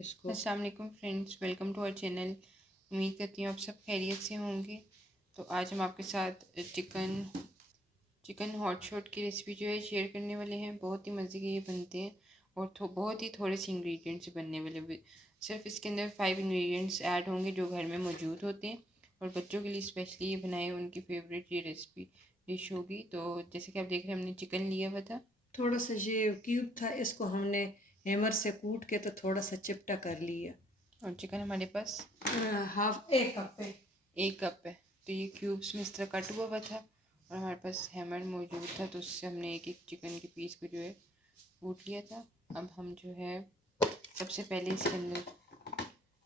इसको अस्सलाम वालेकुम friends, welcome to our channel. उम्मीद करती हूँ आप सब खैरियत से होंगे। तो आज हम आपके साथ चिकन हॉट शॉट की रेसिपी जो है शेयर करने वाले हैं। बहुत ही मज़े के ये बनते हैं और बहुत ही थोड़े से इंग्रेडिएंट्स से बनने वाले। सिर्फ इसके अंदर 5 इंग्रेडिएंट्स ऐड होंगे जो घर में मौजूद होते हैं और बच्चों के लिए स्पेशली ये बनाए उनकी फेवरेट ये रेसिपी डिश होगी। तो जैसे कि आप देख रहे हैं, हमने चिकन लिया हुआ था। थोड़ा सा ये क्यूब था, इसको हमने हैमर से कूट के तो थोड़ा सा चिपटा कर लिया। और चिकन हमारे पास हाफ एक कप है। 1 कप है। तो ये क्यूब्स में इस तरह कट हुआ था और हमारे पास हैमर मौजूद था, तो उससे हमने एक एक चिकन के पीस को जो है कूट लिया था। अब हम जो है सबसे पहले इसके अंदर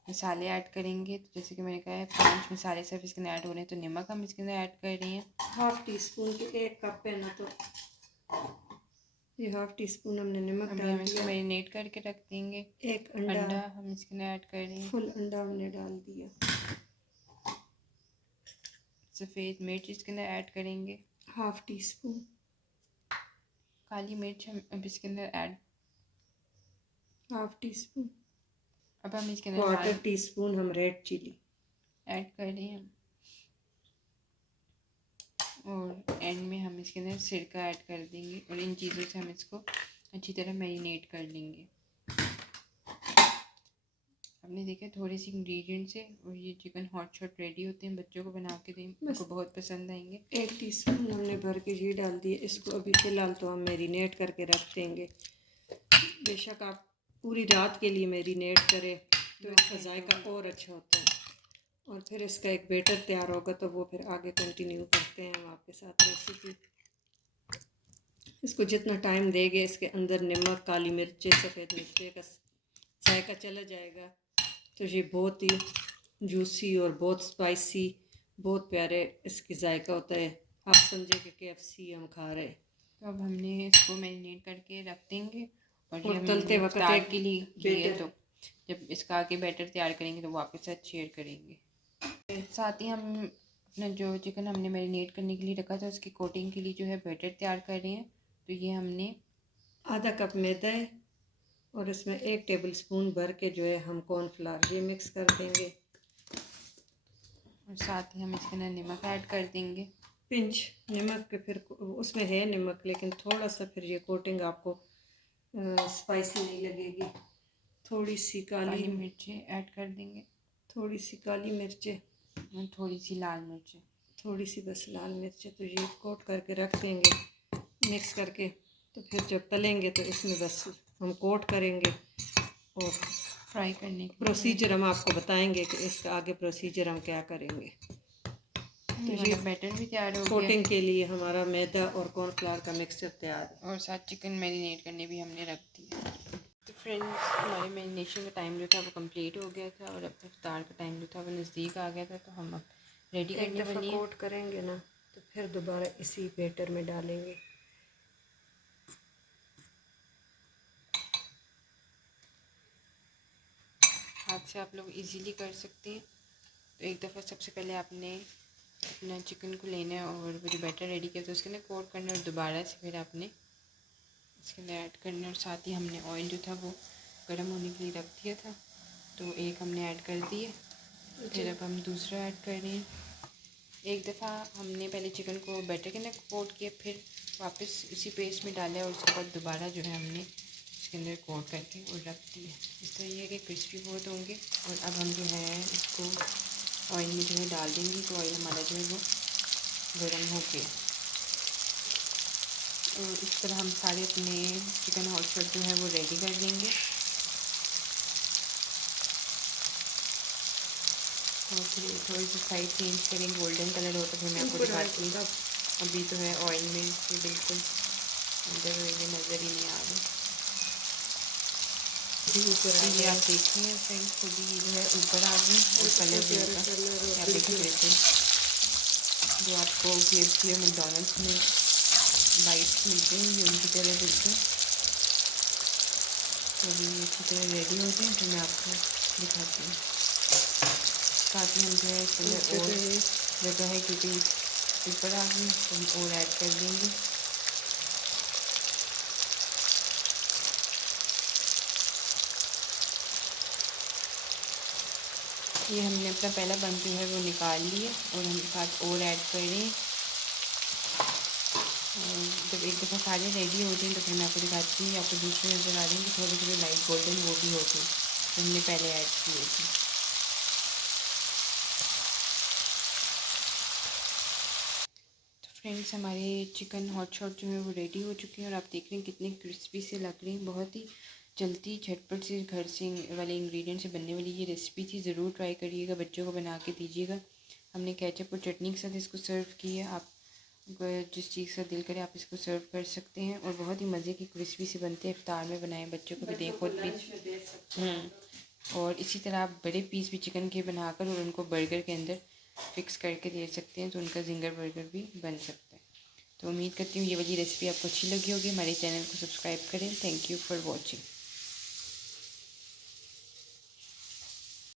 मसाले ऐड करेंगे। तो जैसे कि मैंने कहा है 5 मसाले सिर्फ इसके अंदर ऐड हो रहे हैं, तो नमक हम इसके अंदर ऐड कर रहे हैं हाफ टी स्पून के 1 कप है ना, तो ये हाफ टी स्पून हमने नमक अभी डाल हम इसको दिया। मैरिनेट करके रख देंगे। एक अंडा, अंडा हम इसके अंदर ऐड कर रहे हैं। फुल अंडा हमने डाल दिया। सफ़ेद मिर्च इसके अंदर ऐड करेंगे। हाफ टी स्पून काली मिर्च हम अब इसके अंदर ऐड हाफ टी स्पून अब हम इसके अंदर क्वार्टर लाल टी स्पून हम रेड चिली ऐड कर रहे हैं और एंड में हम इसके अंदर सिरका ऐड कर देंगे और इन चीज़ों से हम इसको अच्छी तरह मैरिनेट कर लेंगे। आपने देखा थोड़े से इंग्रेडिएंट्स है और ये चिकन हॉट शॉट रेडी होते हैं। बच्चों को बना के दें, उनको बहुत पसंद आएंगे। 1 टीस्पून हमने भर के ये डाल दिया। इसको अभी फ़िलहाल तो हम मैरिनेट करके रख देंगे। बेशक आप पूरी रात के लिए मैरिनेट करें तो इसका जायका और अच्छा होता है। और फिर इसका एक बैटर तैयार होगा तो वो फिर आगे कंटिन्यू करते हैं हम आपके साथ रेसिपी। इसको जितना टाइम देंगे इसके अंदर नमक, काली मिर्च, सफ़ेद मिर्च का जायका चला जाएगा, तो ये बहुत ही जूसी और बहुत स्पाइसी, बहुत प्यारे इसकी जायका होता है। आप समझे कि KFC हम खा रहे हैं। तो अब हमने इसको मैरिनेट करके रख देंगे और ये और तलते हमने वक्त इफ्तार एक के लिए की है। बैटर, तो जब इसका आगे बैटर तैयार करेंगे तो वो आपके साथ शेयर करेंगे। साथ ही हम अपना जो चिकन हमने मैरिनेट करने के लिए रखा था उसकी कोटिंग के लिए जो है बैटर तैयार कर रहे हैं। तो ये हमने आधा कप मैदा है और इसमें 1 टेबल स्पून भर के जो है हम कॉर्नफ्लावर ये मिक्स कर देंगे। और साथ ही हम इसके अंदर नमक ऐड कर देंगे। पिंच नमक के, फिर उसमें है नमक लेकिन थोड़ा सा फिर ये कोटिंग आपको स्पाइसी नहीं लगेगी। थोड़ी सी काली मिर्चें ऐड कर देंगे। थोड़ी सी काली मिर्चें और थोड़ी सी लाल मिर्चें, थोड़ी सी बस लाल मिर्चें। तो ये कोट करके रख देंगे मिक्स करके। तो फिर जब तलेंगे तो इसमें बस हम कोट करेंगे और फ्राई करने के प्रोसीजर हम आपको बताएंगे कि इसका आगे प्रोसीजर हम क्या करेंगे। तो ये बैटर भी तैयार हो गया कोटिंग के लिए हमारा मैदा और कॉर्नफ्लावर का मिक्सचर तैयार है। और साथ चिकन मैरिनेट करने भी हमने रख दिया। तो फ्रेंड्स, हमारे मैरिनेशन का टाइम जो था वो कंप्लीट हो गया था और अब इफ्तार का टाइम जो था वो नज़दीक आ गया था। तो हम अब रेडी एक करने दफ़ा वाली हैं। कोट करेंगे ना तो फिर दोबारा इसी बैटर में डालेंगे। हाथ से आप लोग इजीली कर सकते हैं। तो एक दफ़ा सबसे पहले आपने अपना चिकन को लेना है और वो जो बैटर रेडी किया था उसके अंदर कोट करना है और दोबारा से फिर आपने इसके अंदर ऐड करना है। और साथ ही हमने ऑयल जो था वो गर्म होने के लिए रख दिया था, तो एक हमने ऐड कर दिए। फिर अब हम दूसरा ऐड कर रहे हैं। एक दफ़ा हमने पहले चिकन को बैटर के अंदर कोट किया, फिर वापस उसी पेस्ट में डाला और उसके बाद दोबारा जो है हमने इसके अंदर कोट करके और रख दिया। इस तरह ये कि क्रिस्पी बहुत होंगे। और अब हम जो है इसको ऑयल में जो है डाल देंगे। तो ऑयल हमारा जो है वो गर्म हो गया और इस तरह हम सारे अपने चिकन हॉट शॉट जो है वो रेडी कर लेंगे। और फिर थोड़ी सी साइड चेंज करेंगे, गोल्डन कलर हो तो फिर मैं आपको दिखाती हूँ। अभी तो है ऑयल में ये बिल्कुल अंदर हुए नज़र ही नहीं आ रहे। ये आप देखिए फ्रेंड्स, खुद ही जो है ऊपर आ गई और कलर भी इनका आप देखिए बिल्कुल जो आपको KFC और मैकडॉनल्ड्स में बाइट्स मिलते हैं ये उनकी तरह बिल्कुल। तो अभी ये अच्छी तरह रेडी हो जाए फिर मैं आपको दिखाती हूँ। साथ ही हम जो है इसके अंदर और जगह है क्योंकि ऊपर आ गई तो हम और ऐड कर देंगे। ये हमने अपना पहला बंच जो है वो निकाल लिया और हम साथ और ऐड कर रहे हैं। और जब एक दफ़ा सारे रेडी हो जाएं तो फिर मैं आपको दिखाती हूँ। आपको दूसरे नज़र आ रहे हैं कि थोड़े थोड़े लाइट गोल्डन वो भी होते हैं तो हमने पहले ऐड किए थे। तो फ्रेंड्स हमारे चिकन हॉट शॉट जो है वो रेडी हो चुके हैं और आप देख रहे हैं कितने क्रिस्पी से लग रहे हैं। बहुत ही जल्दी झटपट से घर से वाले इंग्रेडिएंट से बनने वाली ये रेसिपी थी। ज़रूर ट्राई करिएगा, बच्चों को बना के दीजिएगा। हमने केचप और चटनी के साथ इसको सर्व किया। आप जिस चीज़ का दिल करे आप इसको सर्व कर सकते हैं और बहुत ही मज़े की क्रिस्पी से बनते हैं। इफ्तार में बनाएं, बच्चों को भी दें, खुद भी। और इसी तरह आप बड़े पीस भी चिकन के बनाकर और उनको बर्गर के अंदर फिक्स करके दे सकते हैं तो उनका जिंगर बर्गर भी बन सकता है। तो उम्मीद करती हूँ ये वाली रेसिपी आपको अच्छी लगी होगी। हमारे चैनल को सब्सक्राइब करें। Thank you for watching.